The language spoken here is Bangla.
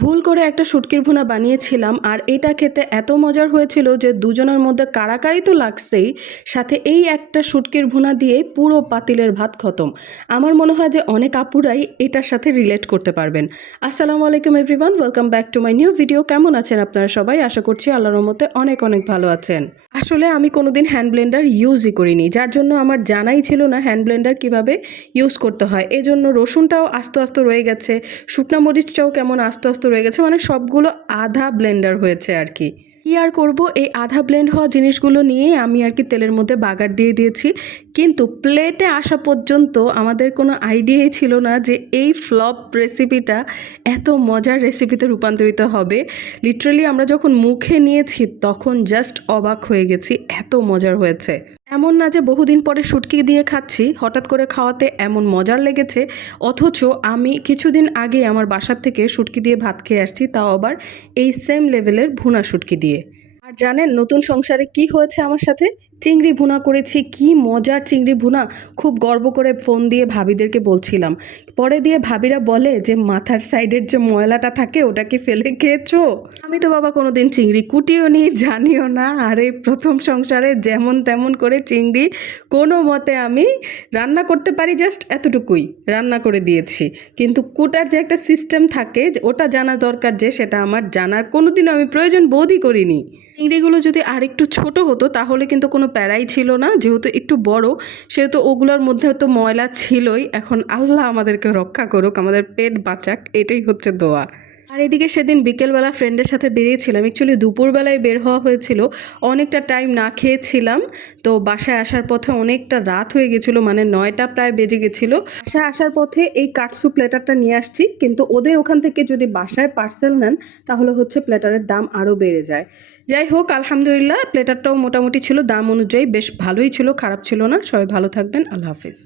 ভুল করে একটা শুটকির ভুনা বানিয়েছিলাম আর এটা খেতে এত মজার হয়েছিল যে দুজনের মধ্যে কাড়াকাড়ি তো লাগছেই, সাথে এই একটা শুটকির ভুনা দিয়ে পুরো পাতিলের ভাত খতম। আমার মনে হয় যে অনেক আপুরাই এটার সাথে রিলেট করতে পারবেন। আসসালামু আলাইকুম everyone, welcome back to my new video. কেমন আছেন আপনারা সবাই? আশা করছি আল্লাহর রহমতে অনেক অনেক ভালো আছেন। আসলে আমি কোনোদিন হ্যান্ড ব্লেন্ডার ইউজই করিনি, যার জন্য আমার জানাই ছিল না হ্যান্ড ব্লেন্ডার কীভাবে ইউজ করতে হয়। এজন্য রসুনটাও আস্তে আস্তে রয়ে গেছে, শুকনা মরিচটাও কেমন আস্তে আস্তে রয়ে গেছে, মানে সবগুলো আধা ব্লেন্ডার হয়েছে আর কি। কি আর করব, এই আধা ব্লেন্ড হওয়া জিনিসগুলো নিয়ে আমি আর কি তেলের মধ্যে বাগার দিয়ে দিয়েছি। কিন্তু প্লেটে আসা পর্যন্ত আমাদের কোনো আইডিয়াই ছিল না যে এই ফ্লপ রেসিপিটা এত মজার রেসিপিতে রূপান্তরিত হবে। লিটারালি আমরা যখন মুখে নিয়েছি তখন জাস্ট অবাক হয়ে গেছি, এত মজার হয়েছে। এমন না যে বহুদিন পরে শুটকি দিয়ে খাচ্ছি, হঠাৎ করে খাওয়াতে এমন মজার লেগেছে। অথচ আমি কিছুদিন আগে আমার বাসার থেকে শুটকি দিয়ে ভাত খেয়ে আসছি, তাও আবার এই সেম লেভেলের ভুনা শুটকি দিয়ে। আর জানেন নতুন সংসারে কি হয়েছে আমার সাথে? চিংড়ি ভুনা করেছি, কি মজার চিংড়ি ভুনা! খুব গর্ব করে ফোন দিয়ে ভাবিদেরকে বলছিলাম। পরে দিয়ে ভাবিরা বলে যে মাথার সাইডের যে ময়লাটা থাকে ওটাকে ফেলে খেয়েছো? আমি তো বাবা কোনোদিন চিংড়ি কুটিও নি, জানিও না। আর এই প্রথম সংসারে যেমন তেমন করে চিংড়ি কোনো মতে আমি রান্না করতে পারি, জাস্ট এতটুকুই রান্না করে দিয়েছি। কিন্তু কুটার যে একটা সিস্টেম থাকে ওটা জানা দরকার, যে সেটা আমার জানার কোনোদিনও আমি প্রয়োজন বোধই করিনি। চিংড়িগুলো যদি আরেকটু ছোট হতো তাহলে কিন্তু কোনো প্যারাই ছিল না, যেহেতু একটু বড় সেহেতু ওগুলোর মধ্যে তো ময়লা ছিলই। এখন আল্লাহ আমাদেরকে রক্ষা করুক, আমাদের পেট বাঁচাক, এটাই হচ্ছে দোয়া। আর এদিকে সেদিন বিকেলবেলা ফ্রেন্ডের সাথে বেরিয়েছিলাম, অ্যাকচুয়ালি দুপুরবেলায় বের হওয়া হয়েছিল, অনেকটা টাইম না খেয়েছিলাম। তো বাসায় আসার পথে অনেকটা রাত হয়ে গেছিলো, মানে 9টা প্রায় বেজে গেছিলো। বাসায় আসার পথে এই কাটসু প্লেটারটা নিয়ে আসছি, কিন্তু ওদের ওখান থেকে যদি বাসায় পার্সেল নেন তাহলে হচ্ছে প্লেটারের দাম আরও বেড়ে যায়। যাই হোক, আলহামদুলিল্লাহ প্লেটারটাও মোটামুটি ছিল, দাম অনুযায়ী বেশ ভালোই ছিল, খারাপ ছিল না। সবাই ভালো থাকবেন, আল্লাহ হাফিজ।